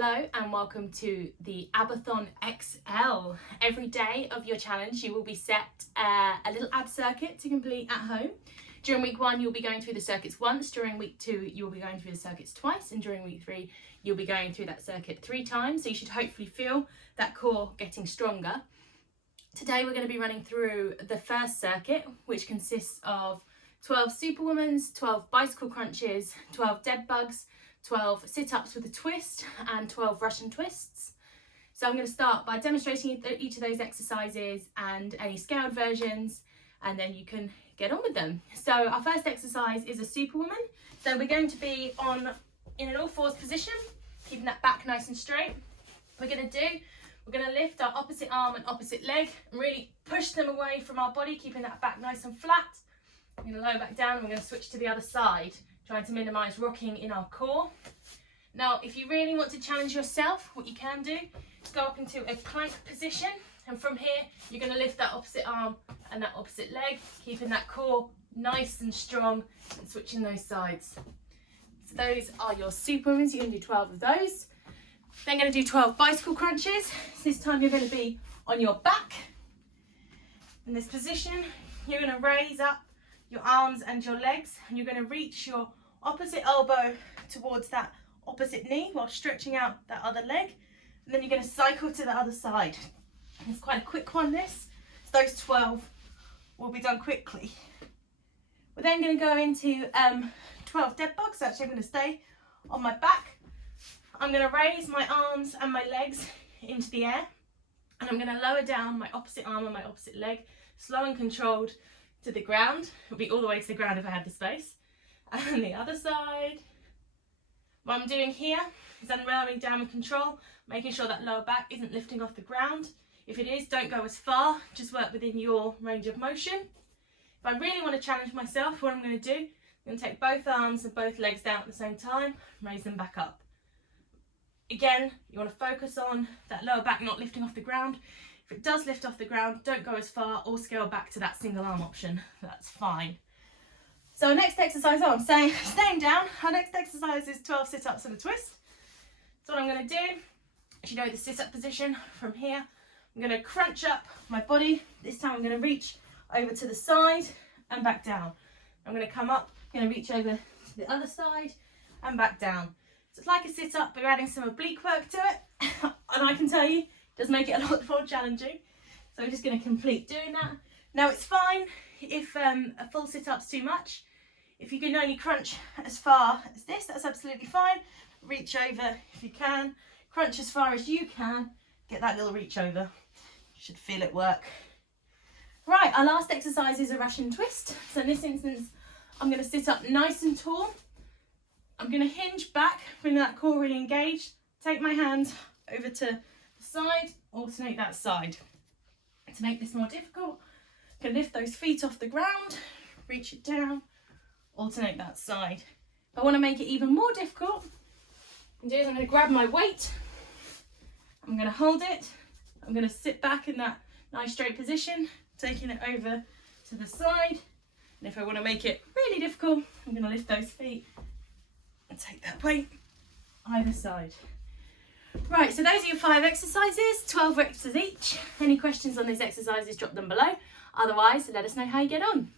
Hello and welcome to the A Thon XL. Every day of your challenge you will be set a little ab circuit to complete at home. During week 1 you'll be going through the circuits once, during week 2 you'll be going through the circuits twice, and during week 3 you'll be going through that circuit 3 times. So you should hopefully feel that core getting stronger. Today we're going to be running through the first circuit, which consists of 12 superwomans, 12 bicycle crunches, 12 dead bugs, 12 sit-ups with a twist, and 12 Russian twists. So I'm going to start by demonstrating each of those exercises and any scaled versions, and then you can get on with them. So our first exercise is a superwoman. So we're going to be in an all fours position, keeping that back nice and straight. We're going to lift our opposite arm and opposite leg and really push them away from our body, keeping that back nice and flat. We're going to lower back down and we're going to switch to the other side, trying to minimise rocking in our core. Now, if you really want to challenge yourself, what you can do is go up into a plank position, and from here you're going to lift that opposite arm and that opposite leg, keeping that core nice and strong and switching those sides. So those are your superwomans. You're going to do 12 of those. Then going to do 12 bicycle crunches. This time you're going to be on your back. In this position, you're going to raise up your arms and your legs, and you're going to reach your opposite elbow towards that opposite knee while stretching out that other leg, and then you're going to cycle to the other side. It's quite a quick one, this, so those 12 will be done quickly. We're then going to go into 12 dead bugs. Actually, I'm going to stay on my back. I'm going to raise my arms and my legs into the air, and I'm going to lower down my opposite arm and my opposite leg, slow and controlled, to the ground. It'll be all the way to the ground if I had the space. And the other side. What I'm doing here is I'm lowering down with control, making sure that lower back isn't lifting off the ground. If it is, don't go as far, just work within your range of motion. If I really want to challenge myself, what I'm going to do, I'm going to take both arms and both legs down at the same time, raise them back up. Again, you want to focus on that lower back not lifting off the ground. If it does lift off the ground, don't go as far or scale back to that single arm option. That's fine. So our next exercise, I'm staying down. Our next exercise is 12 sit-ups and a twist. So what I'm going to do, as you know, the sit-up position from here, I'm going to crunch up my body. This time I'm going to reach over to the side and back down. I'm going to come up, I'm going to reach over to the other side and back down. So it's like a sit-up, but we're adding some oblique work to it. And I can tell you, does make it a lot more challenging. So I'm just going to complete doing that. Now it's fine if a full sit-up's too much. If you can only crunch as far as this, that's absolutely fine. Reach over if you can. Crunch as far as you can. Get that little reach over. You should feel it work. Right, our last exercise is a Russian twist. So in this instance, I'm going to sit up nice and tall. I'm going to hinge back, bring that core really engaged. Take my hand over to side, alternate that side. To make this more difficult, you can lift those feet off the ground, reach it down, alternate that side. If I want to make it even more difficult, I'm going to grab my weight, I'm going to hold it, I'm going to sit back in that nice straight position, taking it over to the side, and if I want to make it really difficult, I'm going to lift those feet and take that weight either side. Right, so those are your 5 exercises, 12 reps each. Any questions on these exercises, drop them below. Otherwise, let us know how you get on.